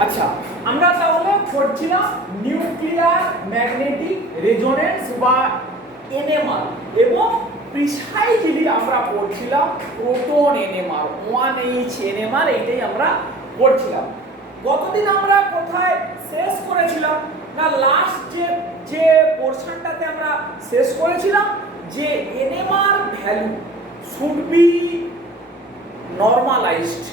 আচ্ছা, আমরা তাহলে পড়ছিলাম নিউক্লিয়ার ম্যাগনেটিক রেজোনেন্স বা এনএমআর, এবং প্রিসাইজলি আমরা পড়ছিলাম প্রোটন এনএমআর, 1H এনএমআর, এইটাই আমরা পড়ছিলাম। গতদিন আমরা কোথায় শেষ করেছিলাম না, লাস্ট যে পোরশনটাতে আমরা শেষ করেছিলাম যে NMR value should be normalised.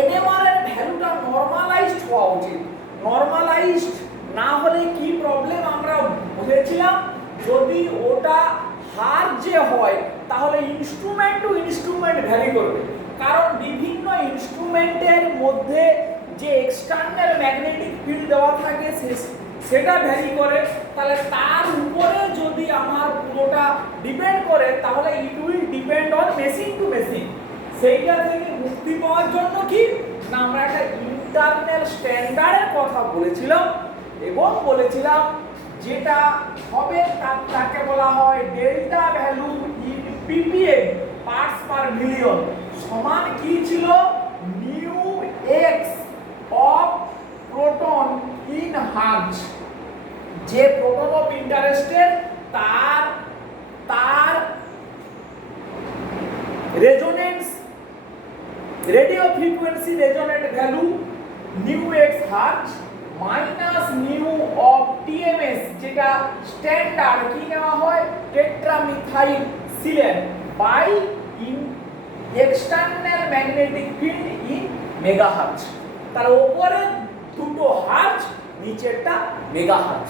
NMR এর ভ্যালুটা নরমালাইজড হওয়া উচিত। নরমালাইজড না হলে কি প্রবলেম আমরা বুঝেছিলাম, যদি ওটা হার যে হয় তাহলে ইনস্ট্রুমেন্ট টু ইনস্ট্রুমেন্ট ভ্যারি করবে, কারণ বিভিন্ন ইনস্ট্রুমেন্টের মধ্যে যে এক্সটার্নাল ম্যাগনেটিক ফিল্ড দেওয়া থাকে সেটা ভ্যারি করে। তাহলে তার উপরে যদি আমার পুরোটা ডিপেন্ড করে তাহলে it will depend on machine to machine. সেইটা থেকে মুক্তি পাওয়ার জন্য কি না, আমরা একটা ইন্টারনাল স্ট্যান্ডার্ডের কথা বলেছিলাম এবং বলেছিলাম যেটা হবে তাকে বলা হয় delta value in ppm parts per million সমান কি ছিল, nu x of proton in hertz. যে প্রোটন অফ ইন্টারেস্টের তার resonance radio frequency resonant value nu x hertz minus nu of TMS, যেটা স্ট্যান্ডার্ড কি নেওয়া হয় tetramethyl silane, by in external magnetic field in megahertz. তার উপরে দুটো হার্জ, নিচেরটা মেগাহার্জ।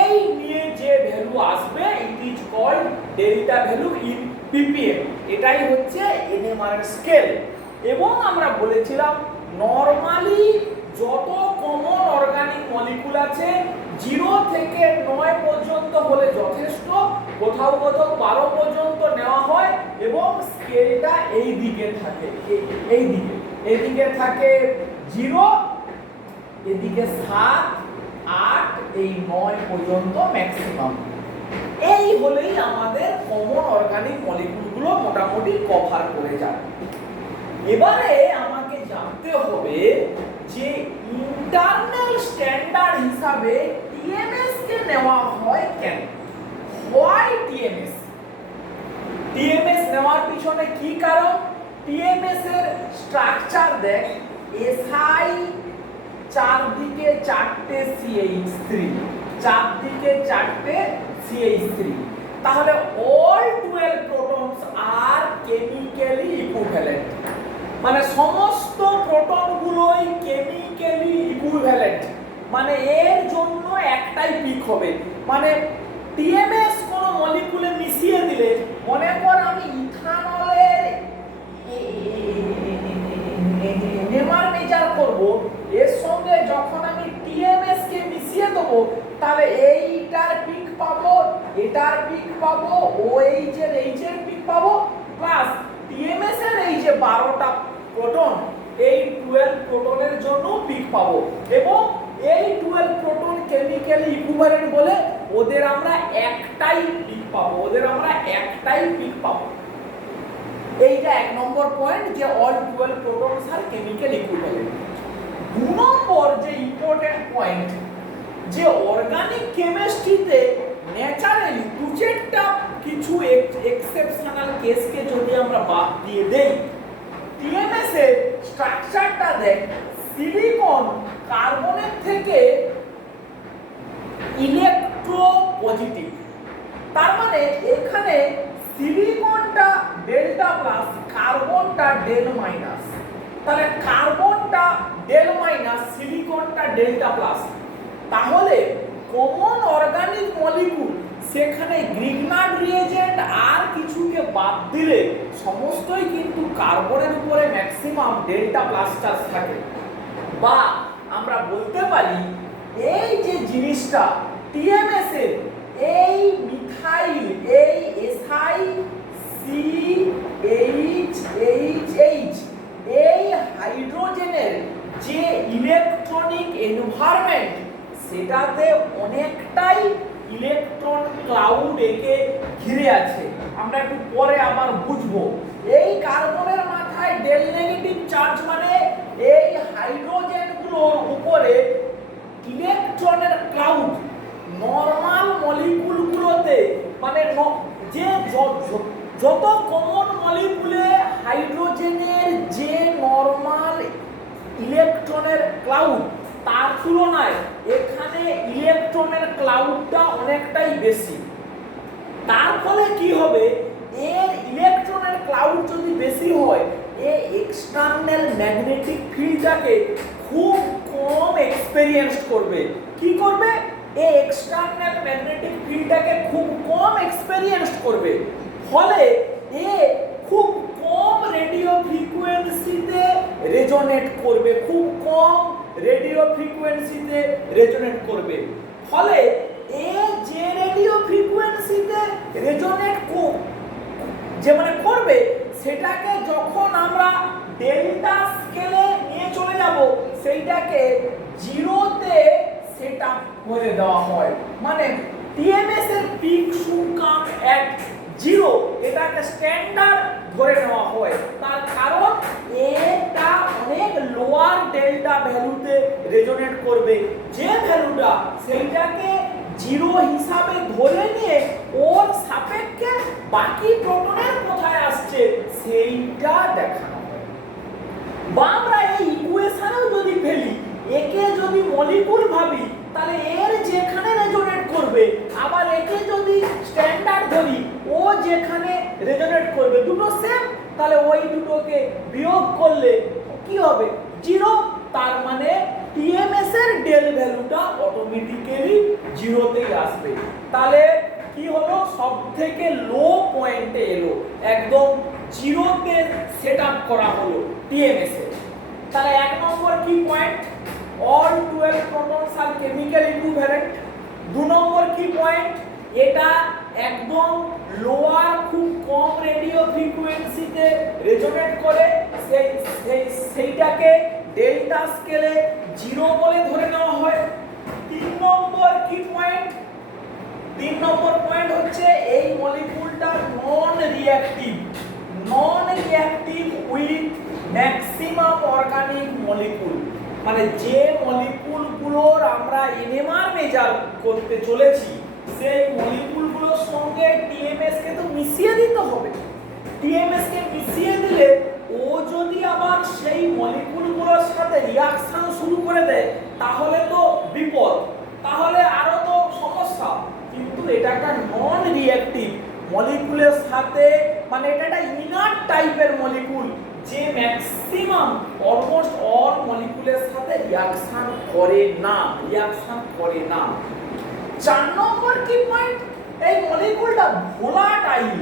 এই নিয়ে যে ভ্যালু আসবে it is called delta value in ppm। এটাই হচ্ছে এনএমআর এর স্কেল। এবং আমরা বলেছিলাম নরমালি যত কমন অর্গানিক মলিকুল আছে 0 থেকে 9 পর্যন্ত হলে যথেষ্ট, কোথাও কোথাও 12 পর্যন্ত নেওয়া হয়, এবং স্কেলটা এই দিকে থাকে, এইদিকে থাকে 0, এদিকে 7, 8, এই 9 পর্যন্ত ম্যাক্সিমাম। এই হলেই আমাদের কমন অর্গানিক মলিকুলগুলো মোটামুটি কভার করে যায়। এবারে আমাকে জানতে হবে যে ইন্টারনাল স্ট্যান্ডার্ড হিসাবে টিএমএস কে নেওয়া হয় কেন। Why TMS? টিএমএস নেওয়ার পিছনে কি কারণ? টিএমএস এর স্ট্রাকচার দেখ, এসআই চারদিকে 4টে CH3, চারদিকে 4টে CH3। তাহলে অল 12 প্রোটনস আর কেমিক্যালি ইকুইভ্যালেন্ট, মানে সমস্ত প্রোটনগুলোই কেমিক্যালি ইকুইভ্যালেন্ট, মানে এর জন্য একটাই পিক হবে। মানে টিএমএস কোন মলিকুলে মিশিয়ে দিলে, মনে কর আমি ইথানলের এনএমআর মেজার করব, এর সঙ্গে যখন আমি টিএমএস কে মিশিয়ে দেব তাহলে এইটার পিক পাবো, এটার পিক পাবো, OH এর পিক পাবো, প্লাস টিএমএস এর এই যে 12টা প্রোটন, এই 12 প্রোটনের জন্য পিক পাবো। এবং এই 12 প্রোটন কেমিক্যালি ইকুইভ্যালেন্ট বলে ওদের আমরা একটাই পিক পাবো। এইটা 1 নম্বর পয়েন্ট, যে অল 12 প্রোটনস আর কেমিক্যাল ইকুইভ্যালেন্ট। 2 নম্বর যে ইম্পর্টেন্ট পয়েন্ট, যে অর্গানিক কেমিস্ট্রিতে ন্যাচারালি 2-4টা কিছু এক্সেপশনাল কেসকে যদি আমরা বাদ দিয়ে দেই, টিএমএস এর স্ট্রাকচারটা দেখ, সিলিকন কার্বনের থেকে ইলেকট্রো পজিটিভ। তার মানে এখানে সিলিকনটা ডেল্টা প্লাস, কার্বনটা ডেল মাইনাস। তাহলে কার্বনটা ডেল মাইনাস, সিলিকনটা ডেল্টা প্লাস। তাহলে কমন অর্গানিক মলিকুল সেখানে গ্রিগনার্ড রিএজেন্ট আর কিছুকে বাদ দিলে সমস্তই কিন্তু কার্বনের উপরে ম্যাক্সিমাম ডেল্টা প্লাস চার্জ থাকে। বা আমরা বলতে পারি এই যে জিনিসটা টিএমএস এর এই মিথাইল, এই এসআই CH এই হাইড্রোজেনের যে ইলেকট্রনিক এনভায়রনমেন্ট, সেটাতে অনেকটাই ইলেকট্রন ক্লাউড একে ঘিরে আছে। আমরা একটু পরে আবার বুঝবো। এই কার্বনের মাথায় ডেল নেগেটিভ চার্জ, মানে এই হাইড্রোজেন মলিকুলগুলোর উপরে ইলেকট্রনের ক্লাউড নরমাল মলিকুলগুলোতে মানে যে যত কমন মলিকুলে হাইড্রোজেনের যে নরমাল ইলেকট্রনের ক্লাউড তার তুলনায় এখানে ইলেকট্রনের ক্লাউডটা অনেকটাই বেশি। তার ফলে কি হবে, এর ইলেকট্রনের ক্লাউড যদি বেশি হয় এই এক্সটার্নাল ম্যাগনেটিক ফিল্ডটাকে খুব কম এক্সপেরিয়েন্স করবে। কি করবে, এই এক্সটার্নাল ম্যাগনেটিক ফিল্ডটাকে খুব কম এক্সপেরিয়েন্স করবে, ফলে এ খুব কম রেডিও ফ্রিকোয়েন্সিতে রেজোনেট করবে, খুব কম রেডিও ফ্রিকোয়েন্সিতে রেজোনেট করবে। ফলে এ যে রেডিও ফ্রিকোয়েন্সিতে রেজোনেট যে মানে করবে সেটাকে যখন আমরা ডেল্টা স্কেলে নিয়ে চলে যাব সেইটাকে জিরোতে সেট আপ করে দেওয়া হয়, মানে টিএমএস এর peak should come at zero, এটাকে স্ট্যান্ডার্ড ধরে নেওয়া হয়। তার কারণ এটা অনেক লোয়ার ডেল্টা ভ্যালুতে রেজোনেট করবে, যে ভ্যালুটা সেইটাকে জিরো হিসাবে ধরে নিয়ে ওর সাপেক্ষে বাকি প্রোটনের কোথায় আসছে সেইটা দেখানো হয়। বা আমরা এই ইকুয়েশনেও যদি ফেলি, একে যদি মলিকুল ভাবি তাহলে এর যেখানে রেজোনেট করবে, আবার একে যদি স্ট্যান্ডার্ড ধরি ও যেখানে রেজোনেট করবে, দুটো সেম, তাহলে ওই দুটোকে বিয়োগ করলে কি হবে, জিরো। তার মানে টিএমএস এর ডেল ভ্যালুটা অটোমেটিক্যালি জিরোতেই আসবে। তাহলে কি হলো, সবথেকে লো পয়েন্টে এলো, একদম জিরোতে সেট আপ করা হলো টিএমএস এ। তাহলে এক নম্বর কি point, all 12 protons are chemical equivalent। দু নম্বর কি পয়েন্ট, এটা একদম লোয়ার খুব কম রেডিও ফ্রিকোয়েন্সিতে রেজোনেট করে, সেইটাকে ডেল্টা স্কেলে জিরো বলে ধরে নেওয়া হয়। তিন নম্বর কি পয়েন্ট, তিন নম্বর পয়েন্ট হচ্ছে এই মলিকুলটা non reactive with maximum organic molecule, মানে যে মলিকুলগুলোর আমরা এনএমআর মেজার করতে চলেছি সেই মলিকুলগুলোর সঙ্গে টিএমএস কে তো মিশিয়ে দিতে হবে। টিএমএস কে মিশিয়ে দিলে ও যদি আবার সেই মলিকুলগুলোর সাথে রিঅ্যাকশন শুরু করে দেয় তাহলে তো বিপদ, তাহলে আরো তো সমস্যা। কিন্তু এটা একটা নন রিঅ্যাকটিভ মলিকুলের সাথে, মানে এটা একটা ইনার্ট টাইপের মলিকুল যে ম্যাক্সিমাম অলমোস্ট অল মলিকুলের সাথে রিঅ্যাকশন করে না। চার নম্বর কি পয়েন্ট, এই মলিকুলটা ভোলাটাইল,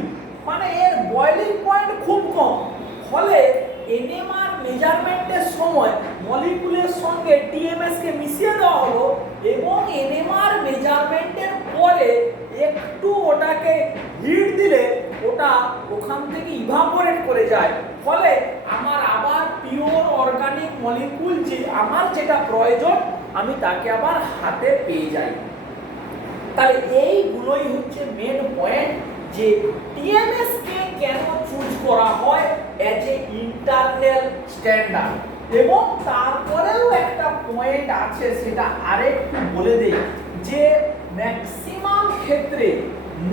মানে এর বয়লিং পয়েন্ট খুব কম, ফলে এনএমআর মেজারমেন্টের সময় মলিকুলের সঙ্গে টিএমএস কে মিশিয়ে দেওয়া হলো এবং এনএমআর মেজারমেন্টের পরে একটু ওটাকে হিট দিলে ওটা ওখান থেকে ইভাপোরেট করে যায়, ফলে আমার আবার পিওর অর্গানিক মলিকুল যে আমার যেটা প্রয়োজন আমি তাকে আবার হাতে পেয়ে যাই। তাহলে এইগুলোই হচ্ছে মেন পয়েন্ট যে টিএমএস কে কেন চুজ করা হয় অ্যাজ এ ইন্টারনাল স্ট্যান্ডার্ড। এবং তারপরেও একটা পয়েন্ট আছে, সেটা আরেকটু বলে দেই, যে ম্যাক্সিমাম ক্ষেত্রে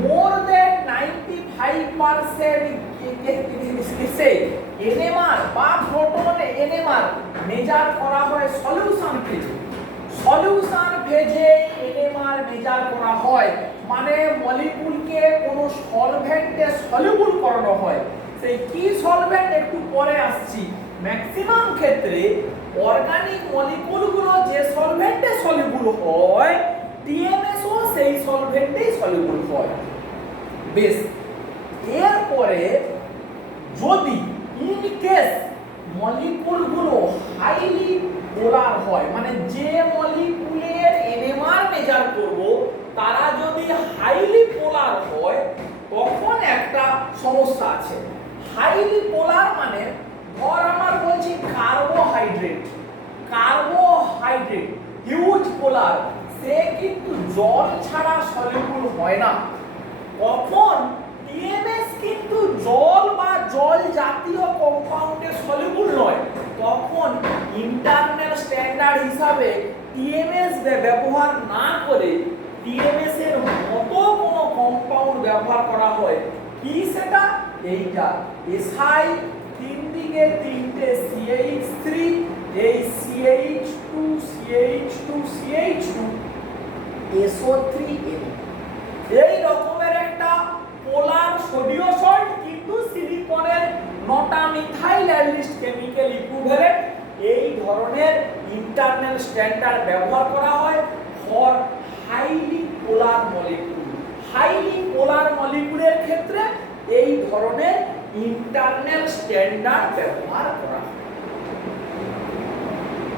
মোর দেন 95% কেসে এনএমআর বা প্রোটন এনএমআর মেজার করা হয় সলিউশন ফেজে। সলিউশন ফেজে এনএমআর মেজার করা হয়, মানে মলিকুলকে কোনো সলভেন্টে সলিউবল করানো হয়। সেই কি সলভেন্ট একটু পরে আসছি। ম্যাক্সিমাম ক্ষেত্রে অর্গানিক মলিকুলগুলো যে সলভেন্টে সলিউবল হয় টিএমএসও সেই সলভেন্টেই সলিউবল হয়। বেশ, এরপরে যদি ইন কেস মলিকুলগুলো হাইলি পোলার হয়, মানে যে মলিকুলের এনএমআর মেজার করব তারা যদি হাইলি পোলার হয় তখন একটা সমস্যা আছে। হাইলি পোলার মানে ধর আমার বলছি কার্বোহাইড্রেট হিউজ পোলার, সে কিন্তু জল ছাড়া সলিউবল হয় না। তখন টিএমএস কিন্তু জল বা জল জাতীয় কম্পাউন্ডে সলিউবল নয়, তখন ইন্টারনাল স্ট্যান্ডার্ড হিসাবে টিএমএস ব্যবহার না করে টিএমএস এর মতো কোনো কম্পাউন্ড ব্যবহার করা হয়, কি সেটা? এইটা এসআই, তিন দিকে তিনটে CH3, এই CH2 CH2 CH2 SO3N, এই রকমের একটা পোলার সোডিও সল্ট, কিন্তু সিলিকনের নটা মিথাইল অ্যালডিহাইড কেমিক্যাল ইকুইভ্যালেন্ট। এই ধরনের ইন্টারনাল স্ট্যান্ডার্ড ব্যবহার করা হয় for highly polar molecule. Highly polar মলিকিউলের ক্ষেত্রে এই ধরনের ইন্টারনাল স্ট্যান্ডার্ড ব্যবহার করা হয়।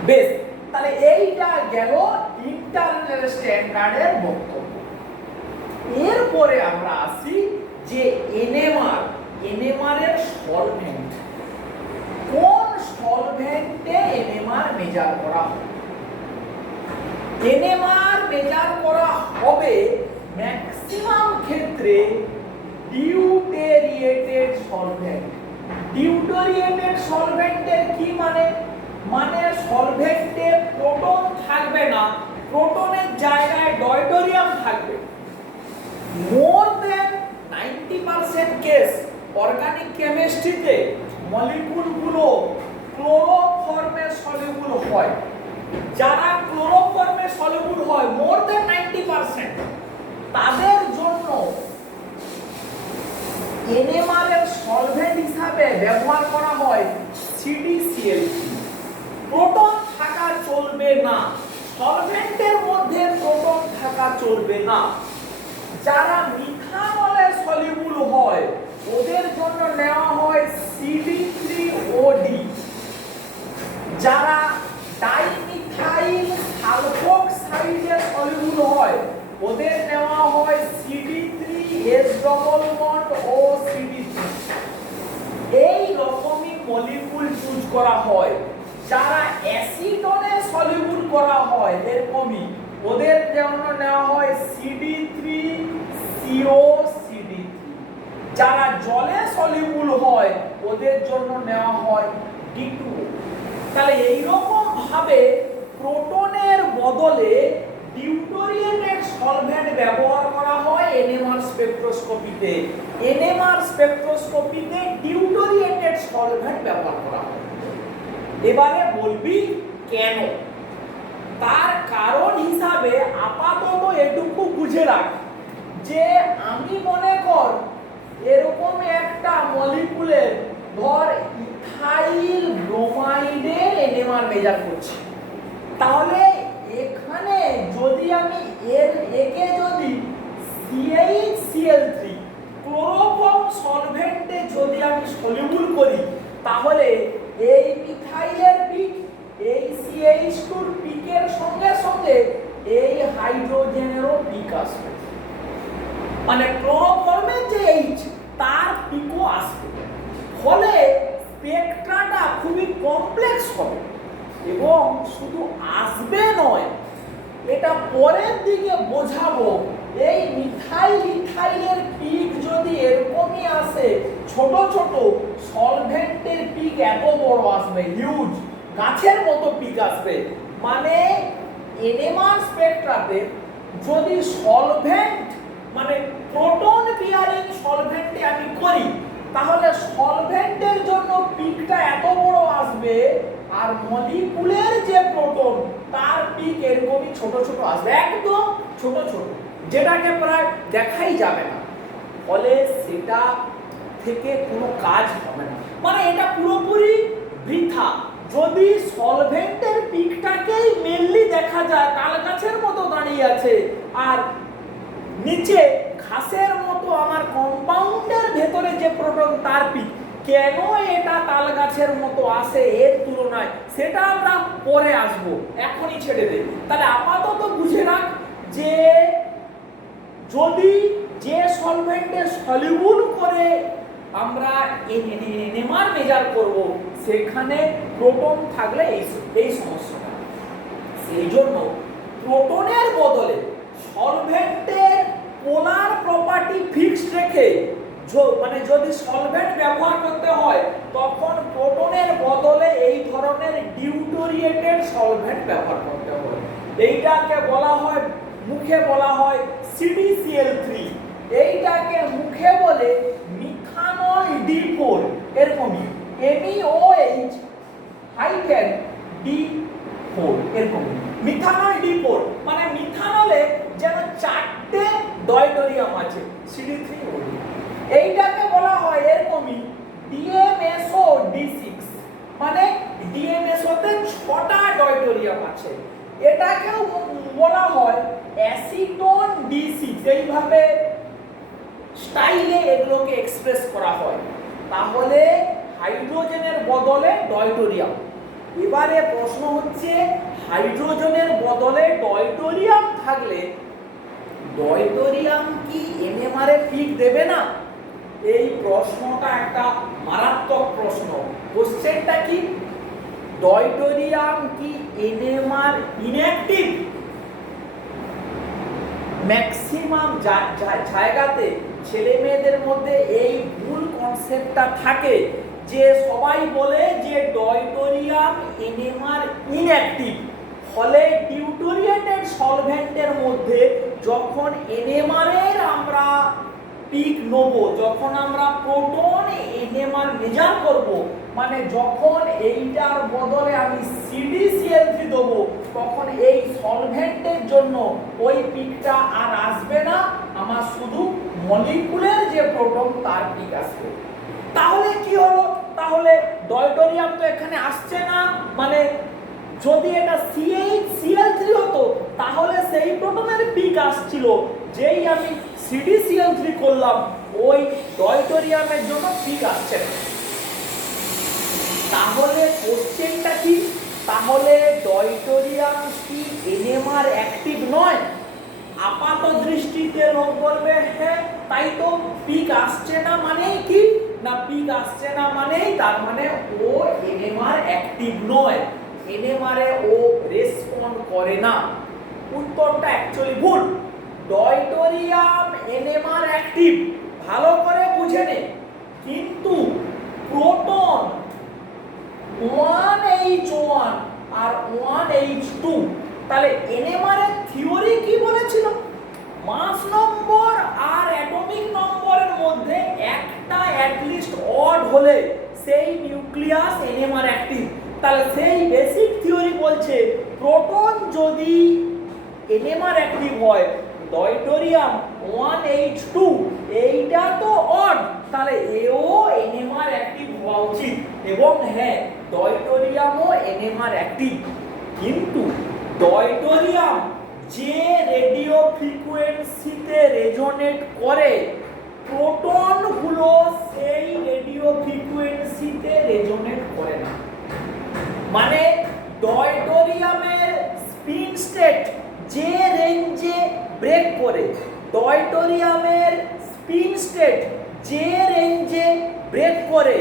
বেশ, তাহলে এইটা গেল ইন্টারনাল স্ট্যান্ডার্ডের বক্তব্য। এরপরে আমরা আসি যে এনএমআর, এনএমআর এর সলভেন্ট, কোন সলভেন্টে এনএমআর মেজার করা হবে? এনএমআর মেজার করা হবে ম্যাক্সিমাম ক্ষেত্রে ডিউটেরিয়েটেড সলভেন্ট। ডিউটেরিয়েটেড সলভেন্টের কি মানে? মানে সলভেন্টে প্রোটন থাকবে না, প্রোটনের জায়গায় ডয়টোরিয়াম থাকবে। মোর দেন 90% কেস অর্গানিক কেমিস্ট্রিতে মলিকিউলগুলো ক্লোরোফর্মে সলিউবল হয়। যারা ক্লোরোফর্মে সলিউবল হয় মোর দেন 90%, তাদের জন্য এনএমআর এর সলভেন্ট হিসাবে ব্যবহার করা হয় CdCl3। প্রোটন থাকা চলবে না, সলভেন্টের মধ্যে প্রোটন থাকা চলবে না। যারা মিথানলে সলিউবল হয় ওদের জন্য নেওয়া হয় CD3OD। যারা ডাইমিথাইল সালফোক্সাইডে সলিউবল হয় ওদের নেওয়া হয় CD3H+OCD3। এই রকমই মলিকিউল চুজ করা হয়। যারা অ্যাসিডনে সলিউবল করা হয় এরকমই ওদের জন্য নেওয়া হয় CD3COCD3। যারা জলে সলিউবল হয় ওদের জন্য নেওয়া হয় D2O। তাহলে এই রকম ভাবে প্রোটনের বদলে ডিউটেরিয়েটেড সলভেন্ট ব্যবহার করা হয় এনএমআর স্পেকট্রোস্কোপিতে। এনএমআর স্পেকট্রোস্কোপিতে ডিউটেরিয়েটেড সলভেন্ট ব্যবহার করা হয়। এবারে বলবি কেন? তার কারণ হিসাবে আপাতত এটুকু বুঝে রাখ যে আমি মনে কর এরকম একটা মলিকিউলের ধর ইথাইল ব্রোমাইডের এনএমআর মেজার করছি, তাহলে এখানে যদি আমি একে যদি CHCl3 ক্লোরোফর্ম সলভেন্টে যদি আমি সলিউবল করি তাহলে এই মিথাইলের পিক এই CH2 এর পিকের সঙ্গে সঙ্গে এই হাইড্রোজেনেরও পিক আসবে, মানে ক্লোরোফর্মের যে H তার পিকও আসবে। ফলে স্পেকট্রাটা খুবই কমপ্লেক্স হবে এবং শুধু আসবে নয়, এটা পরের দিকে বোঝাবো। এই মিথাইল ইথাইলের পিক যদি এরকমই আসে ছোট ছোট, সলভেন্টের পিক এত বড় আসবে, হিউজ গাছের মতো পিক আসবে। মানে এনএমআর স্পেকট্রাতে যদি সলভেন্ট মানে প্রোটন বিয়ারিং সলভেন্টে আমি করি তাহলে সলভেন্টের জন্য পিকটা এত বড় আসবে আর মলিকিউলের যে প্রোটন তার পিক এরকমই ছোট ছোট আসবে, একদম ছোট ছোট, যেটাকে প্রায় দেখাই যাবে না। ফলে সেটা থেকে কোনো কাজ হবে না, মানে এটা পুরোপুরি বৃথা। যদি সলভেন্টের পিকটাকেই মেনলি দেখা যায় তাল গাছের মতো দাঁড়িয়ে আছে আর নিচে ঘাসের মতো আমার কম্পাউন্ডের ভেতরে যে প্রোটন তার পিক, কেন এটা তাল গাছের মতো আসে এর তুলনায় সেটা আমরা পরে আসবো, এখনই ছেড়ে দেই। তাহলে আপাতত বুঝে রাখ যে যদি যে সলভেন্টে সলিউবল করে আমরা এনএমআর মেজার করব সেখানে প্রোটন থাকলে এই সমস্যাটা, সেই জন্য প্রোটনের বদলে সলভেন্টের পোলার প্রপার্টি ফিক্সড রেখে মানে যদি সলভেন্ট ব্যবহার করতে হয় তখন প্রোটনের বদলে এই ধরনের ডিউটোরিয়েটেড সলভেন্ট ব্যবহার করতে হয়। এইটাকে বলা হয়, মুখে বলা হয় CdCl3, এইটাকে মুখে বলে মিথানল D4, এরকমই MeOH হাইফেন D4, এরকমই মিথানল D4, মানে মিথানলে যেন 4টে ডয়টোরিয়াম আছে, CD3O। এইটাকে বলা হয় এরকমই DMSO D6, মানে DMSO তে 6টা ডয়টোরিয়াম আছে। এটাকেও বলা হয় অ্যাসিটোন D6, এইভাবে স্টাইলে এগুলোকে এক্সপ্রেস করা হয়। তাহলে হাইড্রোজেনের বদলে ডয়টোরিয়াম। এবারে প্রশ্ন হচ্ছে হাইড্রোজেনের বদলে ডয়টোরিয়াম থাকলে ডয়টোরিয়াম কি NMR এ পিক দেবে না? এই প্রশ্নটা একটা মারাত্মক প্রশ্ন। কোশ্চেনটা কি, ডয়টোরিয়াম কি NMR ইনঅ্যাক্টিভ? ম্যাক্সিমাম জায়গাতে ছেলে মেয়েদের মধ্যে এই ভুল কনসেপ্টটা থাকে যে সবাই বলে যে ডয়টোরিয়াম NMR ইনঅ্যাক্টিভ। ফলে ডিউটোরিয়েটেড সলভেন্টের মধ্যে যখন NMR এর আমরা পিক নেব, যখন আমরা প্রোটন NMR মেজার করব, মানে যখন এইটার বদলে আমি CdCl3 দেব, তখন এই সলভেন্টের জন্য ওই পিকটা আর আসবে না, আমার শুধু মলিকুলের যে প্রোটন তার পিক আসবে। তাহলে কি হলো? তাহলে ডয়টোরিয়াম তো এখানে আসছে না, মানে যদি এটা CH-Cl3 হতো তাহলে সেই প্রোটনের পিক আসছিল, যেই আমি CdCl3 করলাম ওই ডয়টোরিয়ামের জন্য পিক আসছে না। তাহলে কোশ্চেনটা কি, তাহলে ডয়টোরিয়াম কি NMR অ্যাক্টিভ নয়? আপাত দৃষ্টিতে লোক বলবে হ্যাঁ তাই তো, পিক আসছে না মানে কি না, পিক আসছে না মানে তার মানে ও NMR অ্যাক্টিভ নয়, NMR এ ও রেসপন্ড করে না। উত্তরটা অ্যাকচুয়ালি ভুল। ডয়টোরিয়াম NMR অ্যাক্টিভ, ভালো করে বুঝে নে। কিন্তু প্রোটন 1H1 আর 1H2, তাহলে NMR এর থিওরি কি বলেছিল? মাস নম্বর আর অ্যাটমিক নম্বরের মধ্যে একটা অ্যাটলিস্ট অড হলে সেই নিউক্লিয়াস NMR অ্যাক্টিভ। তাহলে সেই বেসিক থিওরি বলছে প্রোটন যদি NMR অ্যাক্টিভ হয়, ডয়টোরিয়াম 1H2 এইটা তো অড, তাহলে এও NMR অ্যাক্টিভ হওয়া উচিত। এবং হ্যাঁ, ডয়টোরিয়ামও NMR অ্যাক্টিভ, কিন্তু ডয়টোরিয়াম যে রেডিও ফ্রিকোয়েন্সিতে রেজোনেট করে, প্রোটনগুলো সেই রেডিও ফ্রিকোয়েন্সিতে রেজোনেট করে না। মানে ডয়টোরিয়ামের স্পিন স্টেট যে রেঞ্জে ব্রেক করে, ডয়টোরিয়ামের স্পিন স্টেট যে রেঞ্জে ব্রেক করে,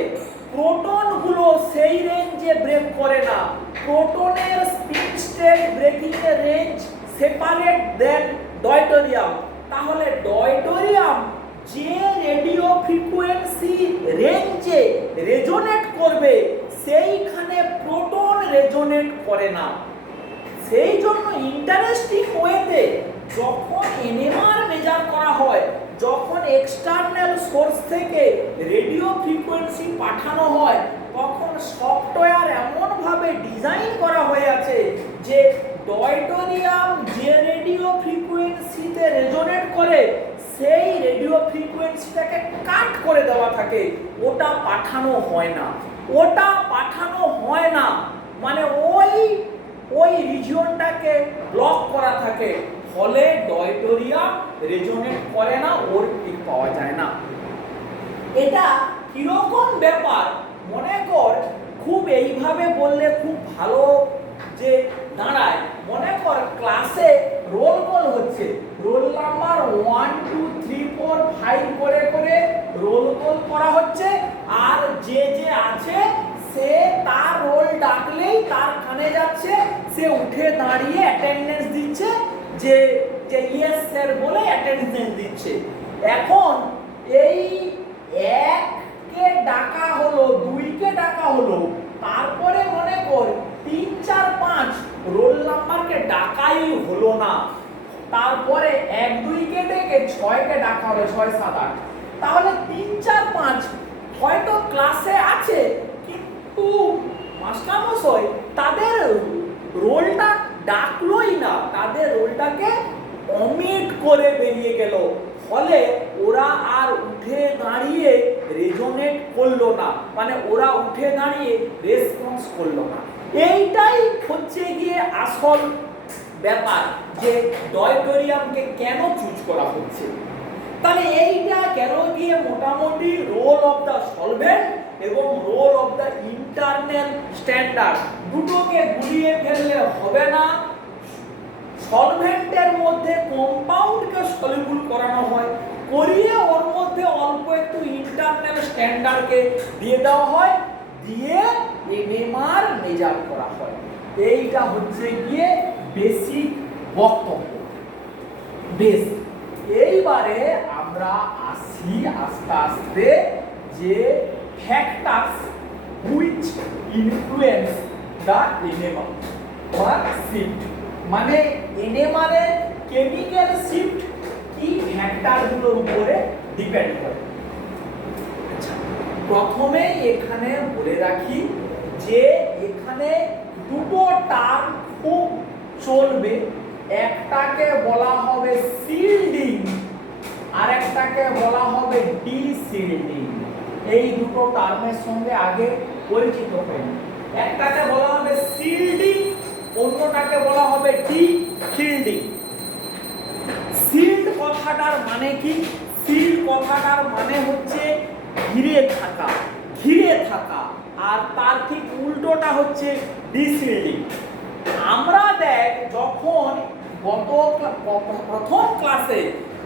প্রোটনগুলো সেই রেঞ্জে ব্রেক করে না। প্রোটনের স্পিন স্টেট ব্রেকিং এর রেঞ্জ সেপারেট দেন ডয়টোরিয়াম। তাহলে ডয়টোরিয়াম যে রেডিও ফ্রিকোয়েন্সি রেঞ্জে রেজোনেট করবে সেইখানে প্রোটন রেজোনেট করে না। সেই জন্য ইন্টারেস্টিং ওয়েতে যখন NMR মেজার করা হয়, যখন এক্সটার্নাল সোর্স থেকে রেডিও ফ্রিকোয়েন্সি পাঠানো হয়, তখন সফটওয়্যার এমনভাবে ডিজাইন করা হয়ে আছে যে ডয়টোরিয়াম যে রেডিও ফ্রিকোয়েন্সিতে রেজোনেট করে সেই রেডিও ফ্রিকোয়েন্সিটাকে কাট করে দেওয়া থাকে, ওটা পাঠানো হয় না। ওটা পাঠানো হয় না মানে ওই রিজিয়নটাকে ব্লক করা থাকে, ফলে ডয়টোরিয়াম রেজোনেট করে না, ওর পিক পাওয়া যায় না। এটা কিরকম ব্যাপার মনে কর, খুব এইভাবে বললে খুব ভালো যে দাঁড়ায়। মনে কর ক্লাসে রোল কল হচ্ছে, রোল নাম্বার 1 2 3 4 5 করে করে রোল কল করা হচ্ছে, আর যে যে আছে সে তার রোল ডাকলেই তার কানে যাচ্ছে, সে উঠে দাঁড়িয়ে অ্যাটেন্ডেন্স দিচ্ছে, যে যে ইয়েস স্যার বলে অ্যাটেন্ডেন্স দিচ্ছে। এখন এই এককে ডাকা হলো, দুইকে ডাকা হলো, তারপরে মনে কর 3 4 5 রোল নাম্বারকে ডাকাই হলো না, তারপরে 1 2 কে ডেকে 6 কে ডাকা হলো, 6 7 8, তাহলে 3 4 5 হয়তো ক্লাসে আছে কিন্তু মাস্টারমশাই তাদের রোলটা ডাকলোই না, তাদের রোলটাকে অমিট করে বেরিয়ে গেল, ফলে ওরা আর উঠে দাঁড়িয়ে রেজোনেট করলো না, মানে ওরা উঠে দাঁড়িয়ে রেসপন্স করলো না। এইটাই হচ্ছে গিয়ে আসল ব্যাপার যে ডয়টোরিয়ামকে কেন চুজ করা হচ্ছে। তাহলে এইটা কেন গিয়ে মোটামুটি রোল অফ দ্য সলভেন্ট এবং role of the internal standard দুটোকে গুলিয়ে ফেললে হবে না। সলভেন্টের মধ্যে কম্পাউন্ডকে সলিউবল করানো হয়, করিয়ে ওর মধ্যে অল্প একটু ইন্টারনাল স্ট্যান্ডার্ডকে দিয়ে দেওয়া হয়, দিয়ে এনএমআর মেজার করা হয়। এইটা হচ্ছে গিয়ে বেসিক বক্তব্য। বেশ, এইবারে আমরা আসি আস্তে আস্তে যে factors which influence the NMR বা শিফট, মানে এনএমআর এর কেমিক্যাল শিফট কি ফ্যাক্টরগুলোর উপরে ডিপেন্ড করে। আচ্ছা, প্রথমে এখানে বলে রাখি যে এখানে দুটো টার্ম খুব চলবে, একটাকে বলা হবে শিল্ডিং আর একটাকে বলা হবে ডিশিল্ডিং। এই দুটো টার্মের সঙ্গে আগে পরিচিত হন। একটাকে বলা হবে শিল্ডিং, অন্যটাকে বলা হবে ডিশিল্ডিং। শিল্ড কথাটার মানে কি? শিল্ড কথাটার মানে হচ্ছে ঘিরে থাকা, ঘিরে থাকা, আর তার ঠিক উল্টোটা হচ্ছে ডিশিল্ডিং। আমরা দেখ যখন প্রথম ক্লাসে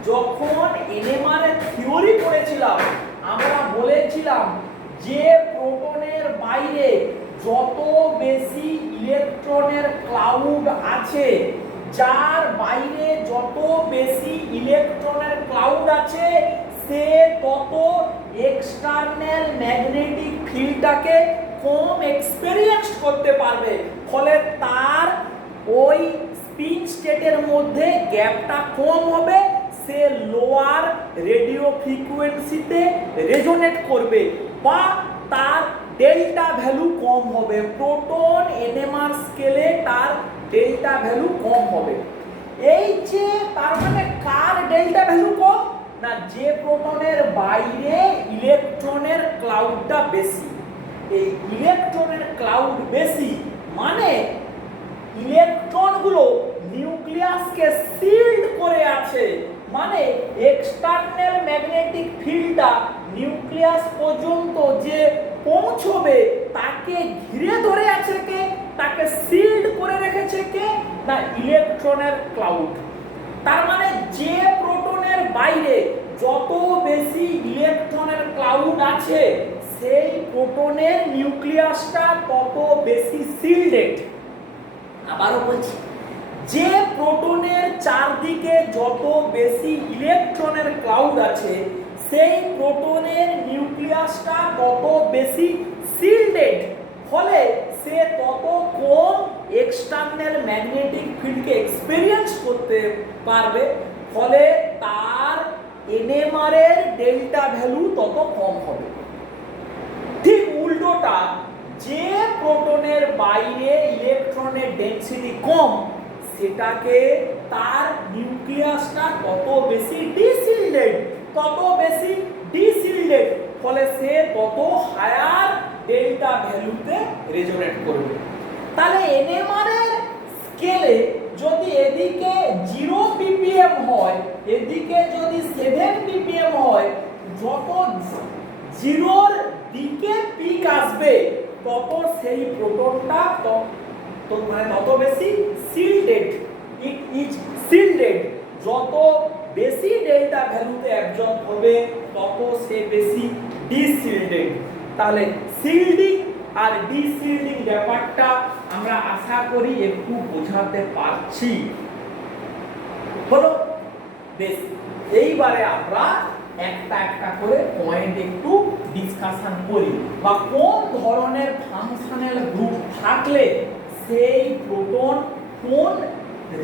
যখন এনএমআর এর থিওরি পড়েছিলাম, আমরা বলেছিলাম যে প্রোটনের বাইরে যত বেশি ইলেকট্রনের ক্লাউড আছে, যার বাইরে যত বেশি ইলেকট্রনের ক্লাউড আছে, সে তত এক্সটার্নাল ম্যাগনেটিক ফিল্ডটাকে কম এক্সপেরিয়েন্স করতে পারবে, ফলে তার ওই স্পিন স্টেটের মধ্যে গ্যাপটা কম হবে, সে লোয়ার রেডিও ফ্রিকোয়েন্সিতে রেজোনেট করবে বা তার ডেল্টা ভ্যালু কম হবে। প্রোটন এনএমআর স্কেলে তার ডেল্টা ভ্যালু কম হবে। এই যে তার মানে কার ডেল্টা ভ্যালু কম? না, যে প্রোটনের বাইরে ইলেকট্রনের ক্লাউডটা বেশি। এই ইলেকট্রনের ক্লাউড বেশি মানে ইলেকট্রনগুলো নিউক্লিয়াসকে সিল্ড করে আছে, মানে এক্সটার্নাল ম্যাগনেটিক ফিল্ডটা নিউক্লিয়াস পর্যন্ত যে পৌঁছবে তাকে ঘিরে ধরে আছে কে? তাকে সিল্ড করে রেখেছে কে? না, ইলেকট্রনের ক্লাউড। তার মানে যে প্রোটনের বাইরে যত বেশি ইলেকট্রনের ক্লাউড আছে, সেই প্রোটনের নিউক্লিয়াসটা তত বেশি সিল্ডেড। আবারও বলছি, যে প্রোটনের চারদিকে যত বেশি ইলেকট্রনের ক্লাউড আছে, সেই প্রোটনের নিউক্লিয়াসটা তত বেশি সিল্ডেড, ফলে সে তত কম এক্সটার্নাল ম্যাগনেটিক ফিল্ডকে এক্সপেরিয়েন্স করতে পারবে, ফলে তার এনএমআর এর ডেল্টা ভ্যালু তত কম হবে। ঠিক উল্টোটা, যে প্রোটনের বাইরে ইলেকট্রনের ডেনসিটি কম, সেটাকে তার নিউক্লিয়াসটা তত বেশি ডিশিল্ডেড, তত বেশি ডিশিল্ডেড, ফলে সে তত হায়ার ডেল্টা ভ্যালুতে রেজোনেট করবে। তাহলে এনএমআর এর স্কেলে যদি এদিকে 0 ppm হয়, এদিকে যদি 7 ppm হয়, যত 0-র দিকে পিক আসবে তত সেই প্রোটনটা তত বেশি সিল্ডেড, ইট ইজ সিল্ডেড। যত বেশি ডেল্টা ভ্যালুতে অ্যাবজর্ব হবে তত সে বেশি ডিশিল্ডেড। তাহলে শিল্ডিং আর ডিশিল্ডিং ব্যাপারটা আমরা আশা করি একটু বোঝাতে পারছি। হলো? বেশ, এইবারে আমরা একটা একটা করে পয়েন্ট একটু ডিসকাশন করি, বা কোন ধরনের ফাংশনাল গ্রুপ থাকলে সেই প্রোটন কোন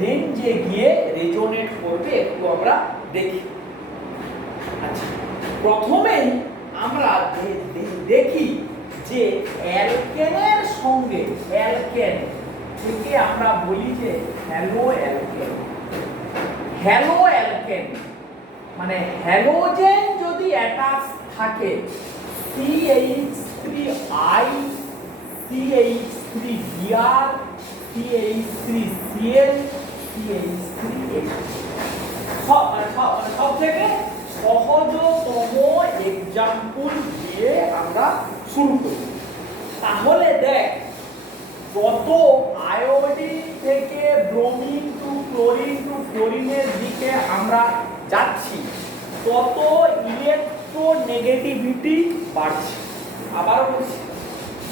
রেঞ্জে গিয়ে রেজোনেট করবে একটু আমরা দেখি। আচ্ছা, প্রথমেই আমরা দেখি যে অ্যালকেনের সঙ্গে অ্যালকেন থেকে আমরা বলি যে হ্যালো অ্যালকেন। হ্যালো অ্যালকেন মানে হ্যালোজেন যদি অ্যাটাচ থাকে CH3I CH3Br CH3Cl CH3H। সব থেকে সহজতম এক্সাম্পল দিয়ে আমরা শুরু করি। তাহলে দেখ, যত আয়োডিন থেকে ব্রোমিন টু ক্লোরিন টু ফ্লোরিনের দিকে আমরা যাচ্ছি তত ইলেকট্রোনেগেটিভিটি বাড়ছে। আবার বলছি,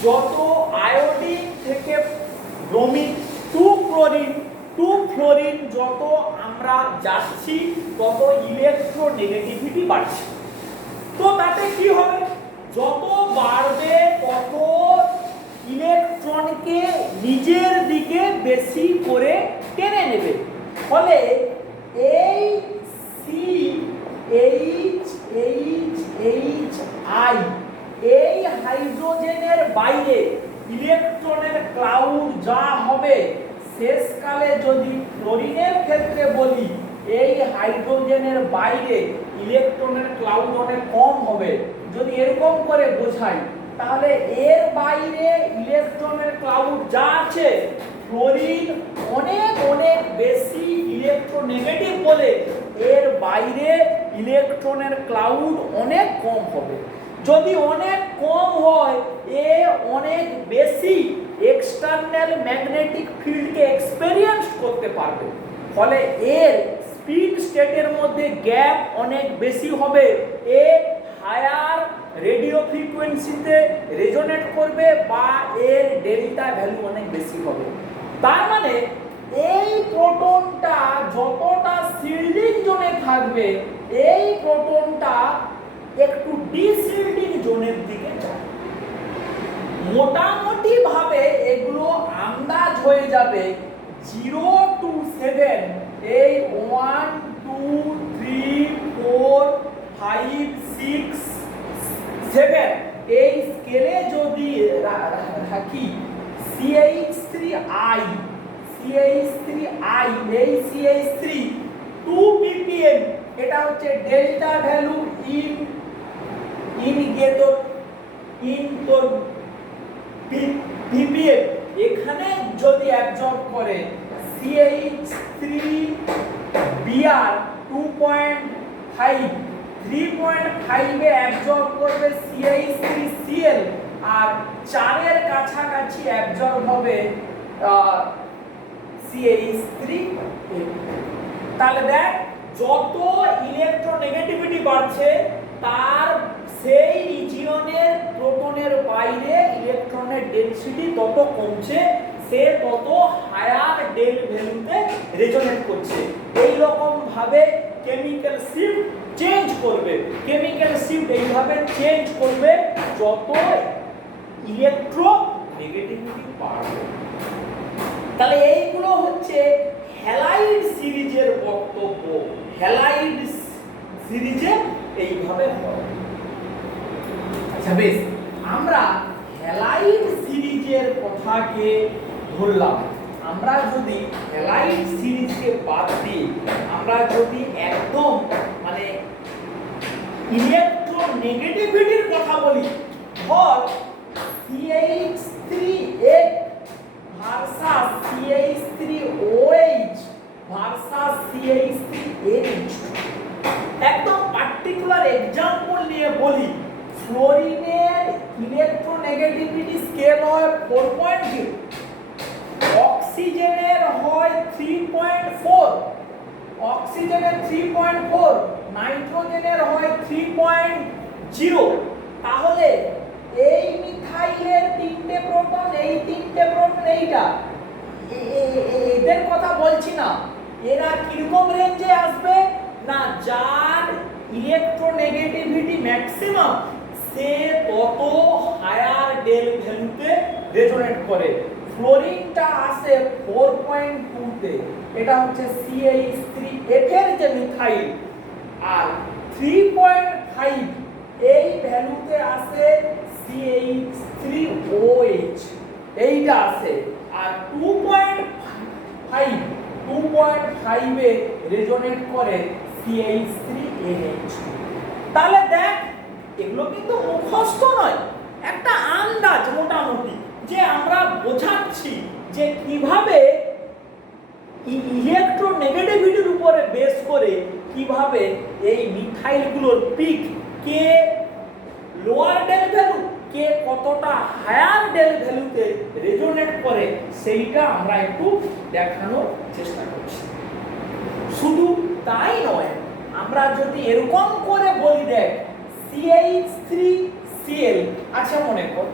যত আয়োডিন থেকে bromine to chlorine to fluorine যত আমরা যাচ্ছি তত ইলেকট্রোনেগেটিভিটি বাড়ছে। তো তাতে কি হবে, যত বাড়বে তত ইলেকট্রনকে নিজের দিকে বেশি করে টেনে নেবে। ফলে এই CHHHI এই হাইড্রোজেনের বাইরে ইলেকট্রনের ক্লাউড যা হবে, শেষকালে যদি ফ্লোরিনের ক্ষেত্রে বলি এই হাইড্রোজেনের বাইরে ইলেকট্রনের ক্লাউড অনেক কম হবে। যদি এরকম করে বোঝাই তাহলে এর বাইরে ইলেকট্রনের ক্লাউড যা আছে, ফ্লোরিন অনেক অনেক বেশি ইলেকট্রোনেগেটিভ বলে এর বাইরে ইলেকট্রনের ক্লাউড অনেক কম হবে। যদি অনেক কম হয়, এ অনেক বেশি এক্সটার্নাল ম্যাগনেটিক ফিল্ডকে এক্সপেরিয়েন্স করতে পারবে। ফলে এর স্পিন স্টেটের মধ্যে গ্যাপ অনেক বেশি হবে, এ হায়ার রেডিও ফ্রিকোয়েন্সিতে রেজোনেট করবে বা এর ডেল্টা ভ্যালু অনেক বেশি হবে। তার মানে এই প্রোটনটা যতটা শিল্ডিং জোনে থাকবে, এই প্রোটনটা একটু ডিশিল্ডিং জোনের দিকে যায়। মোটামুটি ভাবে এগুলো আন্দাজ হয়ে যাবে 0 to 7, এই 1 2 3 4 5 6 7 এই স্কেলে যদি রাখি CH3I এই CH3 2 ppm, এটা হচ্ছে ডেল্টা ভ্যালু ইন তোর ppm। এখানে যদি অ্যাবজর্ব করে CH3Br 2.5 3.5 এ অ্যাবজর্ব করবে CH3Cl, আর 4 এর কাছাকাছি অ্যাবজর্ব হবে CH3। তাহলে দেখ, যত ইলেকট্রোনেগেটিভিটি বাড়ছে তার সেই রিজিয়নের প্রোটনের বাইরে ইলেকট্রনের ডেনসিটি তত কমছে, সে তত হায়ার ডেল ভ্যালুতে রেজোনেট করছে। এই রকম ভাবে কেমিক্যাল শিফট চেঞ্জ করবে, কেমিক্যাল শিফট এইভাবে চেঞ্জ করবে যত ইলেকট্রোনেগেটিভিটি বাড়বে। তাহলে এইগুলো হচ্ছে হ্যালাইড সিরিজের বক্তব্য। হ্যালাইড সিরিজে এইভাবে হয়। আচ্ছা বেশ, আমরা হ্যালাইড সিরিজের কথাকে ধরলাম। আমরা যদি হ্যালাইড সিরিজকে বাদ দিই, আমরা যদি একদম মানে ইলেকট্রোনেগেটিভিটির কথা বলি, ধর CH3H versus CH3OH versus CH3NH, একদম পার্টিকুলার एग्जांपल নিয়ে বলি, ফ্লোরিনের ইলেকট্রোনেগেটিভিটি স্কেল হয় 4.0, অক্সিজেনের হয় 3.4, অক্সিজেনের 3.4, নাইট্রোজেনের হয় 3.0। তাহলে এই মিথাইলের তিনটে প্রোটন, এই তিনটে প্রোটন, এইটা এদের কথা বলছি না। এরা কিরকম রেঞ্জে আসবে না, যার ইলেকট্রোনেগেটিভিটি ম্যাক্সিমাম, সে তত হায়ার ডেল ভ্যালুতে রেজোনেট করে। ফ্লোরিনটা আসে 4.2 তে, এটা হচ্ছে CH3F এর যে মিথাইল, আর 3.5 এই ভ্যালুতে আসে CH3OH, এইটা আসে। আর 2.5 এ রেজোনেট করে CH3NH। তাহলে দেখ, এগুলো কিন্তু মুখস্থ নয়, একটা আন্দাজ মোটামুটি যে আমরা বোঝাচ্ছি যে কিভাবে ইলেকট্রোনেগেটিভিটির উপরে বেস করে কিভাবে এই মিথাইলগুলোর পিক, কে লোয়ার ডেল ভ্যালু, কে কতটা হায়ার ডেল ভ্যালুতে রেজোনেট করে, সেইটা আমরা একটু দেখানোর চেষ্টা করছি। শুধু তাই নয়, আমরা যদি এরকম করে বলি, দেখ CH3Cl, আচ্ছা মনে কর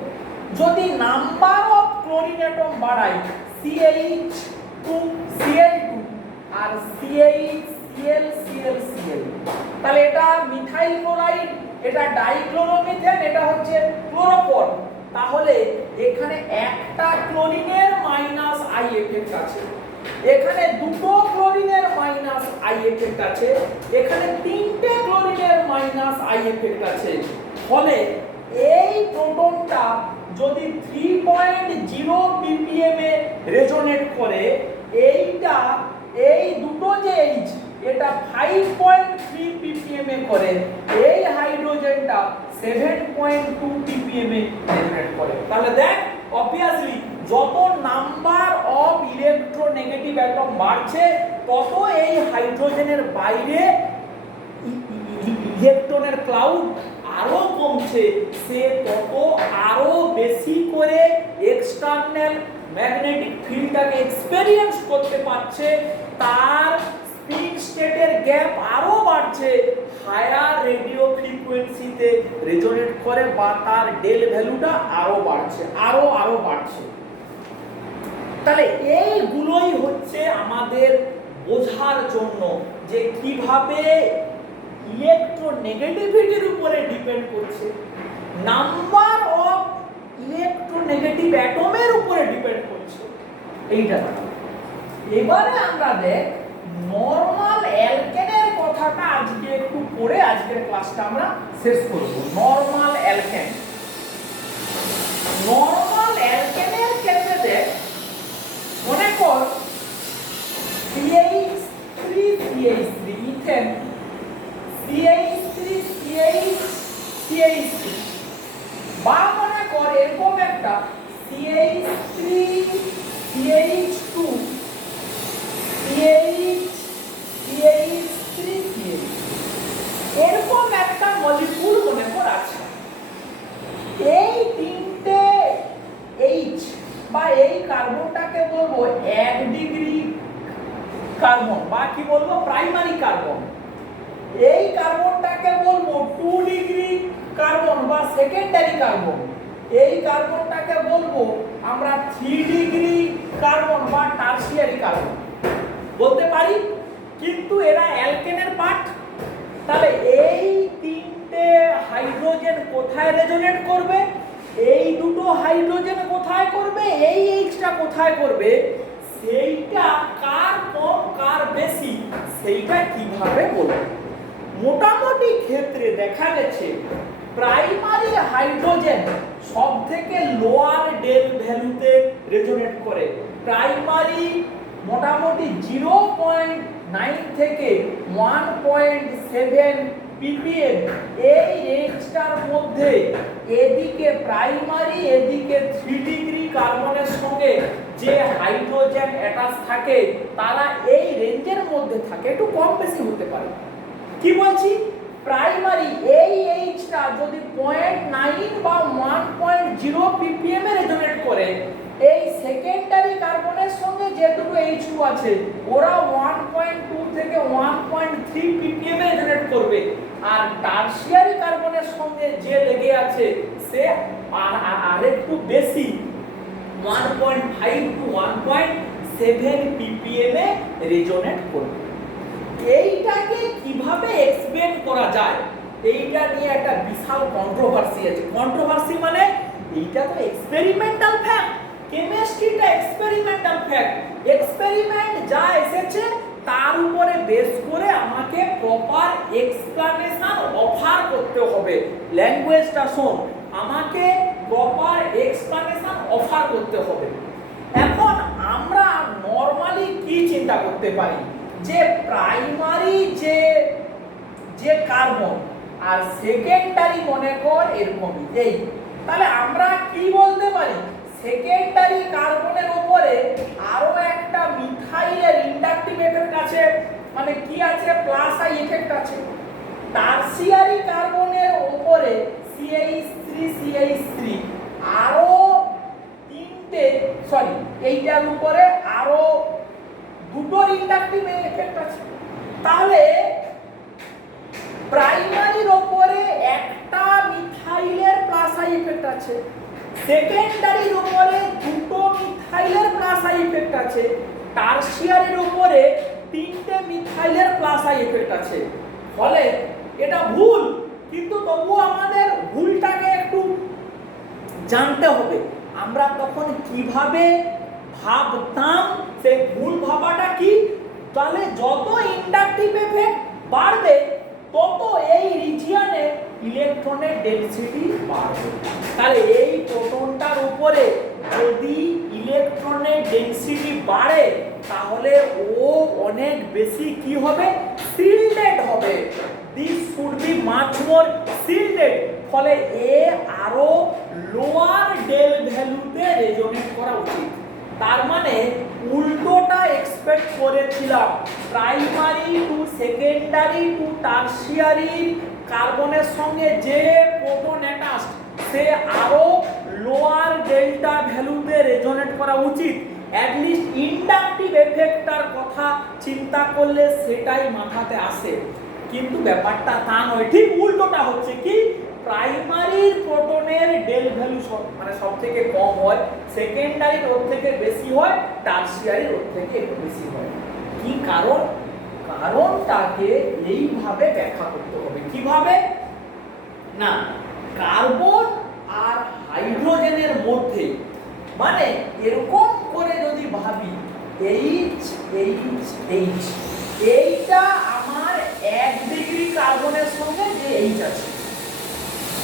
যদি নাম্বার অফ ক্লোরিন অ্যাটম বাড়াই, CH2Cl2 আর CH-Cl, তাহলে এটা মিথাইল ক্লোরাইড, এটা ডাইক্লোরোমিথেন, এটা হচ্ছে ক্লোরোফর্ম। তাহলে এখানে একটা ক্লোরিনের মাইনাস আই এফেক্ট আছে, এখানে দুটো ক্লোরিনের মাইনাস আই এফেক্ট আছে, এখানে তিনটে ক্লোরিনের মাইনাস আই এফেক্ট আছে। ফলে এই প্রোটনটা যদি 3.0 ppm এ রেজোনেট করে, এইটা এই দুটো যে H, এটা 5.3 ppm এ করে, এই হাইড্রোজেনটা 7.2 ppm এ রেজোনেট করে। তাহলে দেখ, অবভিয়াসলি যত নাম্বার অফ ইলেকট্রোনেগেটিভ অ্যাটম বাড়ছে, তত এই হাইড্রোজেনের বাইরে ইলেকট্রনের ক্লাউড আরো কমছে, সে তত আরো বেশি করে এক্সটার্নাল ম্যাগনেটিক ফিল্ডটাকে এক্সপেরিয়েন্স করতে পারছে, তার স্পিন স্টেটের গ্যাপ আরো বাড়ছে, হায়ার রেডিও ফ্রিকোয়েন্সিতে রেজোনেট করে, বা তার ডেল ভ্যালুটা আরো বাড়ছে, আরো বাড়ছে। তাহলে এইগুলোই হচ্ছে আমাদের বোঝার জন্য যে কিভাবে ইলেকট্রোনেগেটিভিটির উপরে ডিপেন্ড করছে, নাম্বার অফ ইলেকট্রোনেগেটিভ অ্যাটমের উপরে ডিপেন্ড করছে, এইটা। এবারে আমরা দেখ নরমাল অ্যালকেনের কথাটা আজকে একটু পড়ে আজকের ক্লাসটা আমরা শেষ করব। নরমাল অ্যালকেন, নরমাল অ্যালকেনের ক্ষেত্রে দেখ, মনে কর CH3CH3 ইথেন, CH3CH3, বা মনে কর এরকম একটা CH3CH2 CH3CH, এরকম একটা মলিকিউল মনে কর আছে। এই তিনটে H বা এই কার্বনটাকে বলবো 1 ডিগ্রি কার্বন, বা কি বলবো প্রাইমারি কার্বন। এই কার্বনটাকে বলবো 2 ডিগ্রি কার্বন বা সেকেন্ডারি কার্বন। এই কার্বনটাকে বলবো আমরা 3 ডিগ্রি কার্বন বা টারসিয়ারি কার্বন বলতে পারি, কিন্তু এরা অ্যালকেনের পার্ট। তাহলে এই তিনটে হাইড্রোজেন কোথায় রেজোনেট করবে, এই দুটো হাইড্রোজেন কোথায় করবে, এই Hটা কোথায় করবে, সেইটা কার কম কার বেশি, সেইটা কিভাবে বলবো। মোটামুটি ক্ষেত্রে দেখা গেছে প্রাইমারি হাইড্রোজেন সবথেকে লোয়ার ডেল ভ্যালুতে রেজোনেট করে। প্রাইমারি মোটামুটি 0.9 থেকে 1.7 ppm, এই রেঞ্জটার মধ্যে এদিকে প্রাইমারি, এদিকে 3 ডিগ্রি কার্বনের সঙ্গে যে হাইড্রোজেন অ্যাটাচ থাকে, তারা এই রেঞ্জের মধ্যে থাকে, একটু কম বেশি হতে পারে। কি বলছি, প্রাইমারি এই Hটা যদি 0.9 বা 1.0 ppm এ রেজোনেট করে, এই সেকেন্ডারি কার্বনের সঙ্গে যে দুটো H2 আছে, ওরা 1.2 থেকে 1.3 ppm এ রেজোনেট করবে, আর টারসিয়ারি কার্বনের সঙ্গে যে লেগে আছে সে আরেকটু বেশি 1.5 টু 1.7 ppm এ রেজোনেট করবে। এইটাকে কিভাবে এক্সপ্লেন করা যায় এইটা নিয়ে একটা বিশাল কন্ট্রোভার্সি আছে। কন্ট্রোভার্সি মানে এইটা তো এক্সপেরিমেন্টাল ফ্যাক্ট, কেমিস্ট্রিটা এক্সপেরিমেন্টাল ফ্যাক্ট, এক্সপেরিমেন্ট যা এসেছে তার উপরে বেস করে আমাকে প্রপার এক্সপ্লানেশন অফার করতে হবে। ল্যাঙ্গুয়েজটা শোন, আমাকে প্রপার এক্সপ্লানেশন অফার করতে হবে। এখন আমরা নরমালি কি চিন্তা করতে পারি যে প্রাইমারি যে কার্বন আর সেকেন্ডারি মনে কর এরকমই এই, তাহলে আমরা কি বলতে পারি সেকেন্ডারি কার্বনের উপরে আরো একটা মিথাইলের ইন্ডাকটিভ এফেক্ট আছে, মানে কি আছে প্লাস আই এফেক্ট আছে। টারসিয়ারি কার্বনের উপরে CH3 আরো তিনটে এইটার উপরে আরো দুটো ইন্ডাকটিভ এফেক্ট আছে। তাহলে প্রাইমারির উপরে একটা মিথাইলের প্লাস আই এফেক্ট আছে, সেকেন্ডারির উপরে দুটো মিথাইলের প্লাস আই এফেক্ট আছে, টারসিয়ারির উপরে তিনটে মিথাইলের প্লাস আই এফেক্ট আছে। ফলে এটা ভুল, কিন্তু তবু আমাদের ভুলটাকে একটু জানতে হবে। আমরা তখন কিভাবে ভাবতাম সেই ভুল ভাবাটা কি, তাহলে যত ইন্ডাকটিভ এফেক্ট বাড়বে তত এই রিজিয়নে ইলেকট্রনের ডেনসিটি বাড়বে। তাহলে এই প্রোটনটার উপরে যদি ইলেকট্রনের ডেনসিটি বাড়ে তাহলে ও অনেক বেশি কি হবে শিল্ডেড হবে। This should be much more shielded. ফলে এ আরো লোয়ার ডেল ভ্যালুতে রেজোনেট করা উচিত। তার মানে উল্টোটা এক্সপেক্ট করেছিলাম, primary to secondary to tertiary কার্বনের সঙ্গে যে প্রোটন অ্যাটাচড সে আরো লোয়ার ডেল্টা ভ্যালুতে রেজোনেট করা উচিত। অ্যাট লিস্ট ইন্ডাকটিভ এফেক্টটার কথা চিন্তা করলে সেটাই মাথাতে আসে, কিন্তু ব্যাপারটা তা নয়, ঠিক উল্টোটা হচ্ছে কি প্রাইমারির প্রোটনের ডেল ভ্যালু মানে সবথেকে কম হয়, সেকেন্ডারির ওর থেকে বেশি হয়, টারসিয়ারির ওর থেকে একটু বেশি হয়। কি কারণ? কারণটাকে এইভাবে ব্যাখ্যা করতে হবে। কিভাবে না, কার্বন আর হাইড্রোজেনের মধ্যে মানে এরকম করে যদি ভাবি H H H, এইটা আমার 1 ডিগ্রি কার্বনের সঙ্গে যে H আছে,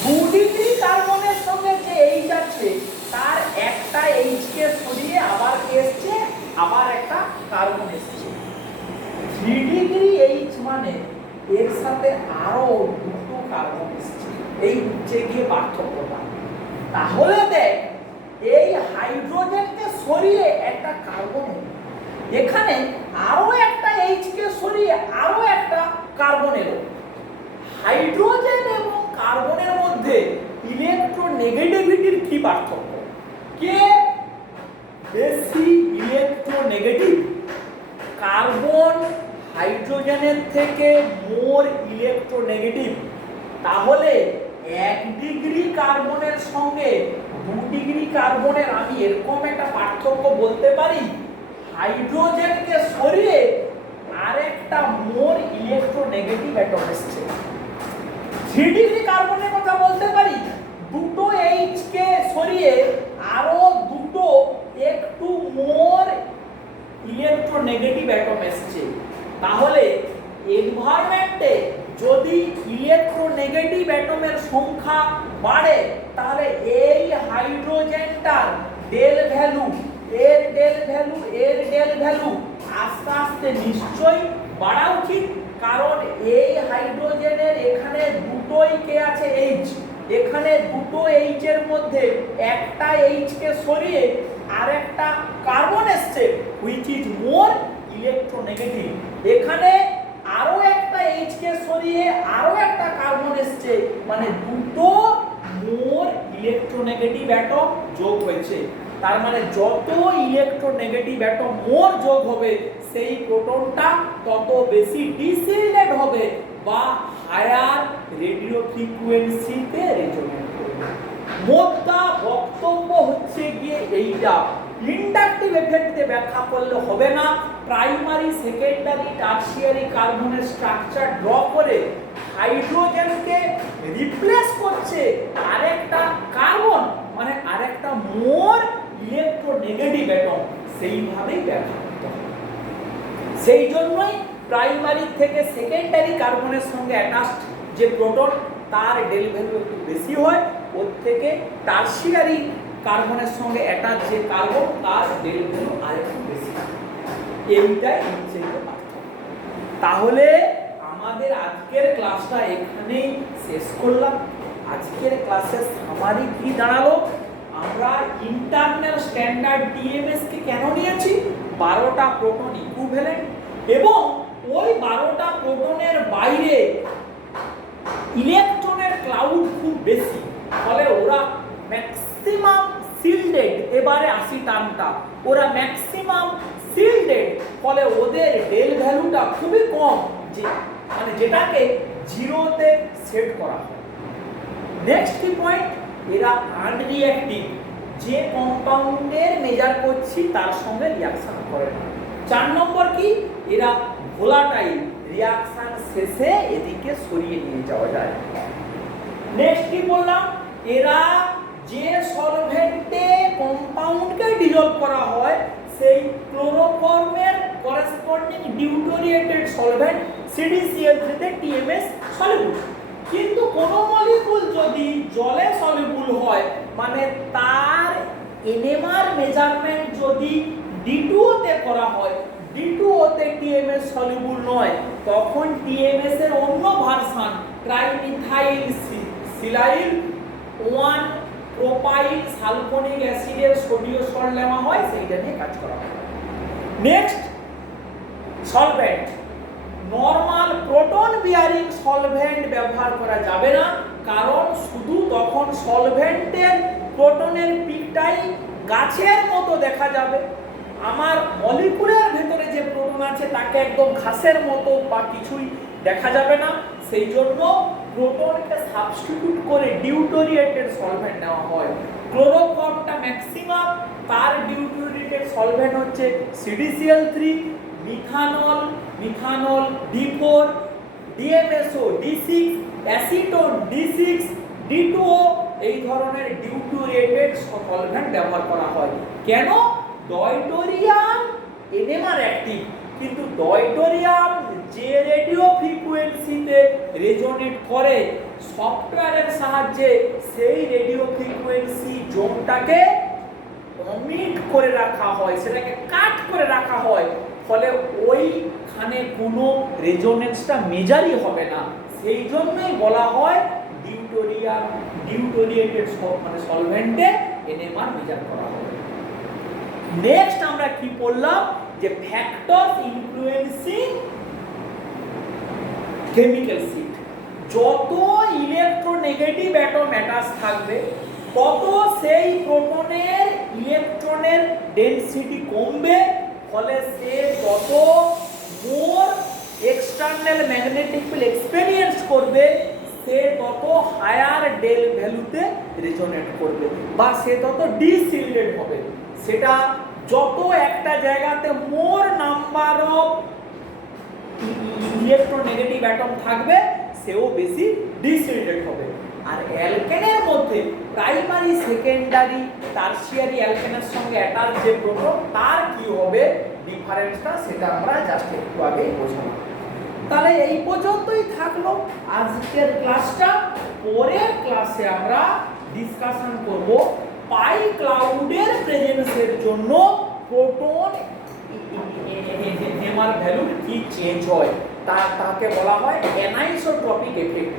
2 ডিগ্রি কার্বনের সঙ্গে যে H আছে তার একটা H কে সরিয়ে আবার কে এসছে, আবার একটা কার্বন এসছে। 3 ডিগ্রি H মানে এর সাথে আরো দুটো কার্বন এসছে, এই হচ্ছে গিয়ে পার্থক্যটা। তাহলে দেখ এই হাইড্রোজেনকে সরিয়ে একটা কার্বন, এখানে আরো একটা H কে সরিয়ে আরো একটা কার্বন এলো। হাইড্রোজেন এবং কার্বনের মধ্যে ইলেকট্রোনেগেটিভিটির কি পার্থক্য? কে বেশি ইলেকট্রোনেগেটিভ? কার্বন হাইড্রোজেনের থেকে মোর ইলেকট্রোনেগেটিভ। তাহলে 1 ডিগ্রি কার্বনের সঙ্গে 2 ডিগ্রি কার্বনের আমি এরকম একটা পার্থক্য বলতে পারি, হাইড্রোজেনকে সরিয়ে আরেকটা মোর ইলেকট্রোনেগেটিভ অ্যাটম এসছে। 3 ডিগ্রি কার্বনের কথা বলতে পারি, দুটো H কে সরিয়ে আরো দুটো একটু মোর ইলেকট্রোনেগেটিভ অ্যাটম এসছে। তাহলে এনভায়রনমেন্টে যদি ইলেকট্রোনেগেটিভ অ্যাটমের সংখ্যা বাড়ে তাহলে এই হাইড্রোজেনটার ডেল ভ্যালু, এর ডেল ভ্যালু আস্তে আস্তে নিশ্চয়ই বাড়া উচিত। কারণ এই হাইড্রোজেনের এখানে দুটোই কে আছে H, এখানে দুটো H এর মধ্যে একটা H কে সরিয়ে আরেকটা কার্বন এসছে which is more electronegative। এখানে আরো একটা H কে সরিয়ে আরো একটা কার্বন এসছে, মানে দুটো মোর ইলেকট্রোনেগেটিভ অ্যাটম যোগ হয়েছে। তার মানে যত ইলেকট্রোনেগেটিভ অ্যাটম মোর যোগ হবে সেই প্রোটনটা তত বেশি ডিসিল্ডেড হবে বা হায়ার রেডিও ফ্রিকোয়েন্সিতে রেজোনেট করবে। মোদ্দা বক্তব্য হচ্ছে গিয়ে এইটা, ইন্ডাকটিভ এফেক্ট দিয়ে ব্যাখ্যা করলে হবে না। প্রাইমারি, সেকেন্ডারি, টারশিয়ারি কার্বনের স্ট্রাকচার ড্র করে হাইড্রোজেনকে রিপ্লেস করছে আরেকটা কার্বন, মানে আরেকটা মোর ইলেকট্রোনেগেটিভ অ্যাটম, সেইভাবেই ব্যাখ্যা করতে হবে। সেই জন্যই প্রাইমারি থেকে সেকেন্ডারি কার্বনের সঙ্গে অ্যাটাচড যে প্রোটন তার ডেল ভ্যালু একটু বেশি হয়, ওর থেকে টারশিয়ারি কার্বনের সঙ্গে অ্যাটাচ যে কার্বন তার ডেল ভ্যালু আরেকটু বেশি। এইটাই হচ্ছে পার্থক্য। তাহলে আমাদের আজকের ক্লাসটা এখানেই শেষ করলাম। আজকের ক্লাসের সামারি কি দাঁড়ালো? আমরা ইন্টারনাল স্ট্যান্ডার্ড টিএমএস কে কেন নিয়েছি? 12টা প্রোটন ইকুইভ্যালেন্ট এবং ওই 12টা প্রোটনের বাইরে ইলেকট্রনের ক্লাউড খুব বেশি, ফলে ওরা ম্যাক্সিমাম শিল্ডেড, এবারে আসি টার্মটা, ওরা ম্যাক্সিমাম শিল্ডেড, ফলে ওদের ডেল ভ্যালুটা খুবই কম, যে মানে যেটাকে জিরোতে সেট করা হয়। নেক্সট কি পয়েন্ট, এরা আনরিঅ্যাক্টিভ, যে কম্পাউন্ডের মেজার করছি তার সঙ্গে রিঅ্যাকশন করে না। 4 নম্বর কি, এরা ভোলাটাইল, রিঅ্যাকশন শেষে এদিকে সরিয়ে নিয়ে যাওয়া যায়। নেক্সট কি বললাম, এরা যে সলভেন্টে কম্পাউন্ডকে ডিসলভ করা হয় সেই ক্লোরোফর্মের করেসপন্ডিং ডিউটোরিয়েটেড সলভেন্ট CdCl3 তে টিএমএস সলিউবল। কিন্তু কোন মলিকুল যদি জলে সলিউবল হয়, মানে তার এনএমআর মেজারমেন্ট যদি D2O তে করা হয়, D2O তে টিএমএস সলিউবল নয়, তখন টিএমএস এর অন্য ভার্সন ট্রাইমিথাইল সিলাইল 1 প্রোপাইল সালফোনিক অ্যাসিডের সোডিয়াম সল্ট নেওয়া হয়, সেইটা নিয়ে কাজ করা হয়। Next solvent, normal proton bearing solvent ব্যবহার করা যাবে না, কারণ শুধু তখন সলভেন্টের প্রোটনের পিকটাই গাছের মতো দেখা যাবে, আমার মলিকুলের ভেতরে যে প্রোটন আছে তাকে একদম ঘাসের মতো বা কিছুই দেখা যাবে না। সেই জন্য প্রোটনকে সাবস্টিটিউট করে ডিউটোরিয়েটেড সলভেন্ট নেওয়া হয়। ক্লোরোফর্মটা ম্যাক্সিমাম, তার ডিউটোরিয়েটেড সলভেন্ট হচ্ছে CdCl3, methanol D4, DMSO D6, acetone D6, D2O, এই ধরনের ডিউটোরিয়েটেড সলভেন্ট ব্যবহার করা হয়। কেন? ডয়টোরিয়াম এনএমআর অ্যাক্টিভ, কিন্তু ডয়টোরিয়াম যে রেডিও ফ্রিকোয়েন্সিতে রেজোনেট করে, সফটওয়্যারের সাহায্যে সেই রেডিও ফ্রিকোয়েন্সি জোনটাকে অমিট করে রাখা হয়, সেটাকে কাট করে রাখা হয়, ফলে ওইখানে কোনো রেজোনেন্সটা মেজারই হবে না। সেই জন্যই বলা হয় ডিউটোরিয়েটেড মানে সলভেন্টে এনএমআর মেজার করা হবে। নেক্সট আমরা কি পড়লাম, যে ফ্যাক্টরস ইনফ্লুয়েন্সিং কেমিক্যাল শিফট। যত ইলেকট্রোনেগেটিভ অ্যাটম অ্যাটাচ থাকবে, তত সেই প্রোটনের ইলেকট্রনের ডেনসিটি কমবে, ফলে সে তত মোর এক্সটার্নাল ম্যাগনেটিক ফিল্ড এক্সপেরিয়েন্স করবে, সে তত হায়ার ডেল ভ্যালুতে রেজোনেট করবে, বা সে তত ডিসিল্ডেড হবে। সেটা যত একটা জায়গাতে মোর নাম্বার অফ ইলেকট্রোনেগেটিভ অ্যাটম থাকবে, সেও বেশি ডিসিল্ডেড হবে। আর অ্যালকেনের মধ্যে প্রাইমারি, সেকেন্ডারি, টারশিয়ারি অ্যালকেনের সঙ্গে অ্যাটাচ যে প্রোটন, তার কি হবে ডিফারেন্সটা, সেটা আমরা জাস্ট একটু আগেই বোঝালাম। তাহলে এই পর্যন্তই থাকলো আজকের ক্লাসটা। পরের ক্লাসে আমরা ডিসকাশন করব পাই ক্লাউডের প্রেজেন্সের জন্য প্রোটন এনএমআর ভ্যালু কি চেঞ্জ হয়, তাকে বলা হয় অ্যানাইসোট্রপিক এফেক্ট।